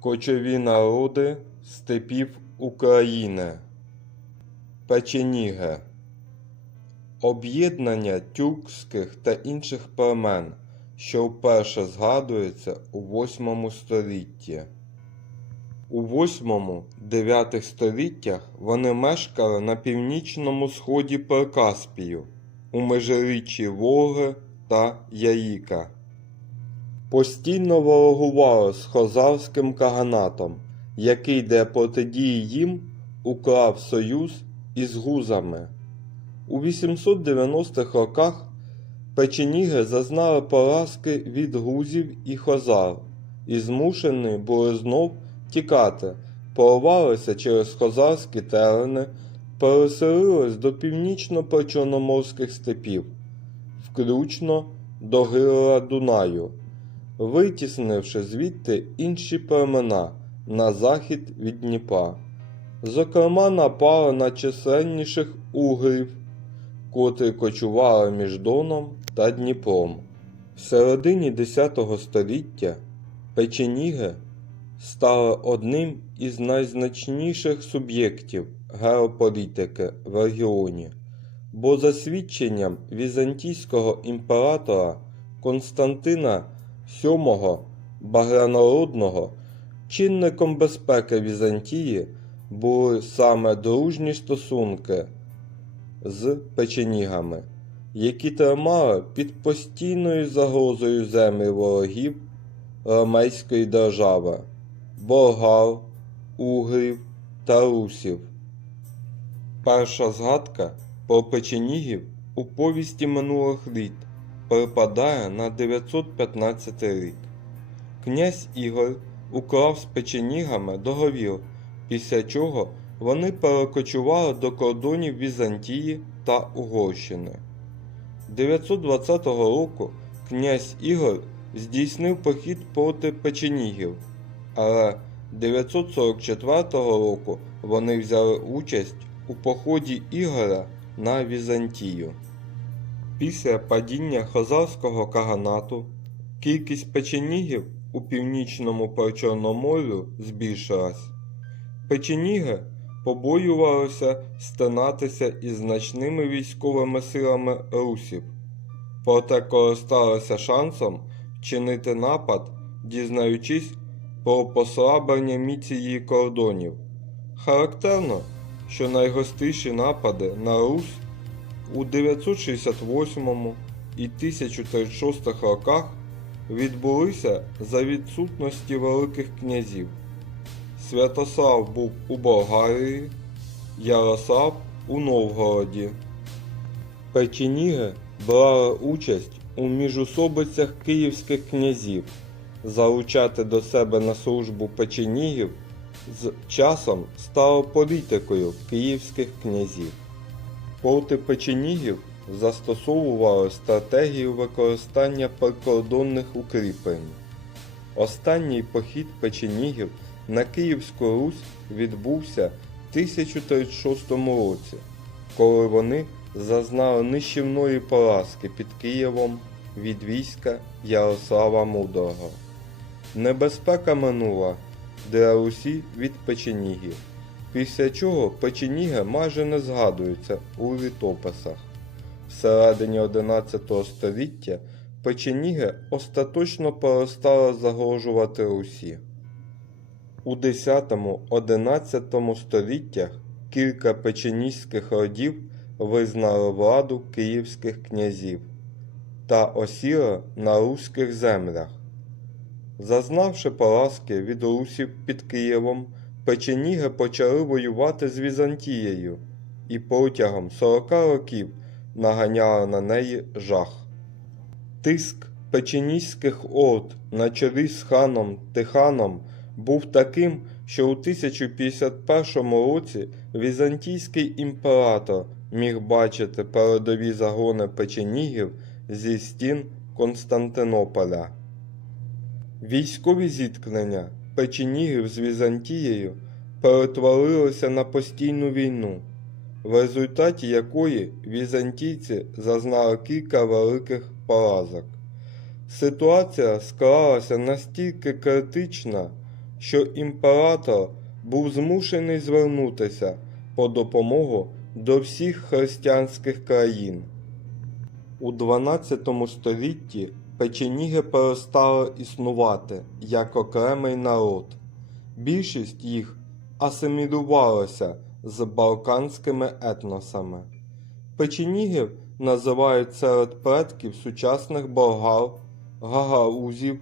Кочові народи степів України. Печеніги. Об'єднання тюркських та інших племен, що вперше згадується у 8 столітті. У 8-9 століттях вони мешкали на північному сході Прикаспію, у межиріччі Волги та Яїка. Постійно ворогували з хозарським каганатом, який для протидії їм уклав союз із гузами. У 890-х роках печеніги зазнали поразки від грузів і хозар і змушені були знов тікати, порвалися через хозарські терени, переселились до північно-причорноморських степів, включно до гирла Дунаю, витіснивши звідти інші племена на захід від Дніпра. Зокрема, напали на численніших угрів, котрі кочували між Доном та Дніпром. В середині X століття печеніги стали одним із найзначніших суб'єктів геополітики в регіоні, бо за свідченням візантійського імператора Константина VII Багрянородного чинником безпеки Візантії були саме дружні стосунки з печенігами, які тримали під постійною загрозою землі ворогів Ромейської держави, болгар, угрів та русів. Перша згадка про печенігів у повісті минулих літ припадає на 915 рік. Князь Ігор уклав з печенігами договір, після чого вони перекочували до кордонів Візантії та Угорщини. 920 року князь Ігор здійснив похід проти печенігів, але 944 року вони взяли участь у поході Ігора на Візантію. Після падіння Хозарського каганату кількість печенігів у північному Причорномор'ю збільшилась. Печеніги побоювалися стинатися із значними військовими силами русів, проте користалися шансом вчинити напад, дізнаючись про послаблення міці її кордонів. Характерно, що найгостріші напади на Рус у 968 і 1036 роках відбулися за відсутності великих князів. Святослав був у Болгарії, Ярослав у Новгороді. Печеніги брали участь у міжусобицях київських князів. Залучати до себе на службу печенігів з часом стало політикою київських князів. Проти печенігів застосовували стратегію використання прикордонних укріплень. Останній похід печенігів на Київську Русь відбувся в 1036 році, коли вони зазнали нищівної поразки під Києвом від війська Ярослава Мудрого. Небезпека минула для Русі від печенігів, після чого печеніги майже не згадуються у літописах. Всередині 11 століття печеніги остаточно перестали загрожувати Русі. У 10-11 століттях кілька печеніських родів визнали владу київських князів та осіли на руських землях. Зазнавши поразки від русів під Києвом, печеніги почали воювати з Візантією і протягом 40 років наганяли на неї жах. Тиск печеніських орд на чолі з ханом Тиханом був таким, що у 1051 році візантійський імператор міг бачити передові загони печенігів зі стін Константинополя. Військові зіткнення печенігів з Візантією перетворилися на постійну війну, в результаті якої візантійці зазнали кілька великих поразок. Ситуація склалася настільки критична, що імператор був змушений звернутися по допомогу до всіх християнських країн. У 12 столітті печеніги перестали існувати як окремий народ. Більшість їх асимілювалася з балканськими етносами. Печенігів називають серед предків сучасних болгар, гагаузів.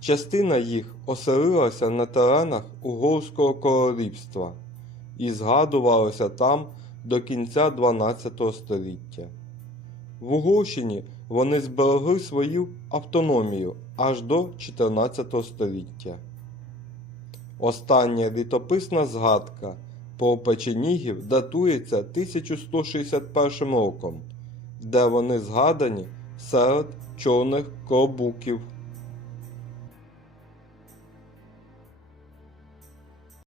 Частина їх оселилася на теренах Угорського королівства і згадувалася там до кінця 12 століття. В Угорщині вони зберегли свою автономію аж до 14 століття. Остання літописна згадка про печенігів датується 1161 роком, де вони згадані серед чорних кробуків.